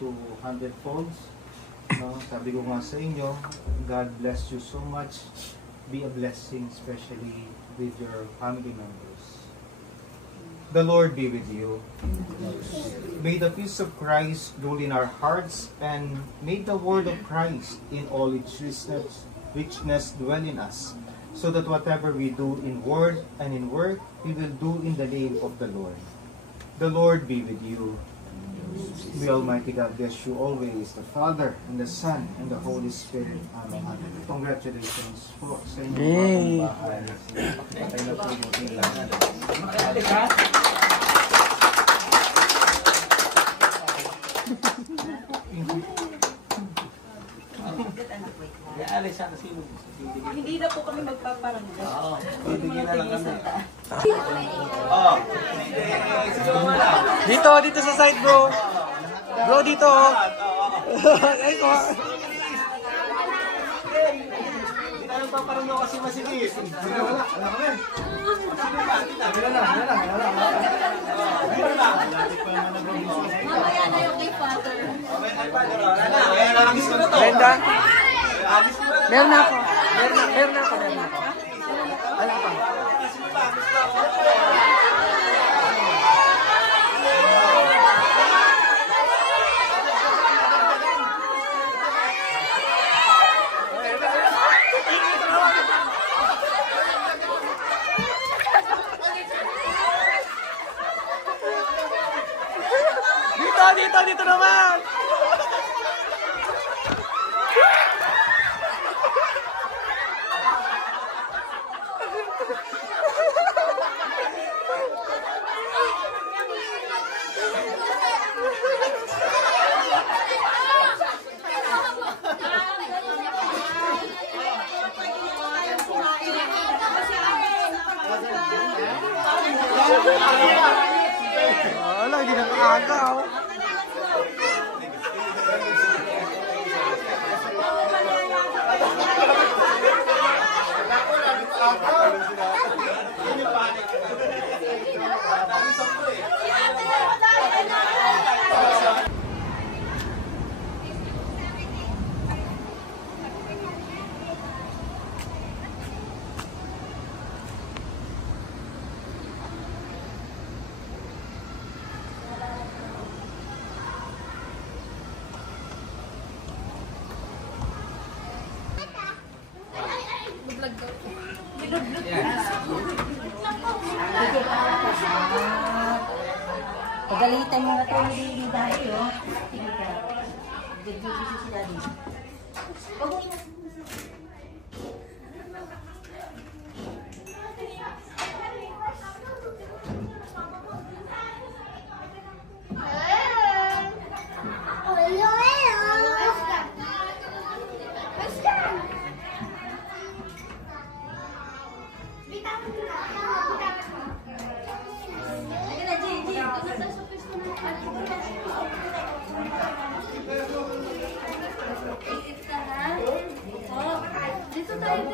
to 100 folds. No? Sabi ko nga sa inyo, God bless you so much. Be a blessing, especially with your family members. The Lord be with you. May the peace of Christ rule in our hearts, and may the word of Christ in all its richness dwell in us, so that whatever we do in word and in work, we will do in the name of the Lord. The Lord be with you. May Almighty God bless you always, the Father, and the Son, and the Holy Spirit. Amen. Congratulations po sa inyong bahay. Patay na po yung ilan. Hindi na po kami magpaparangay. Oo, bibigyan na lang kami. Dito sa side, bro. Bro, dito. Ay, ko. Hindi tayo magpaparangay kasi masigis. Wala kami. Mamaya na yung kay Father. Brenda? Meron na ako. Wala pa. Dito naman! Wala, hindi nakakaagaw. Pagalitan mo na ito, hindi dahil, oh. Sige ka. Bigyan sila din. Huwag mo ina. Dito tayo.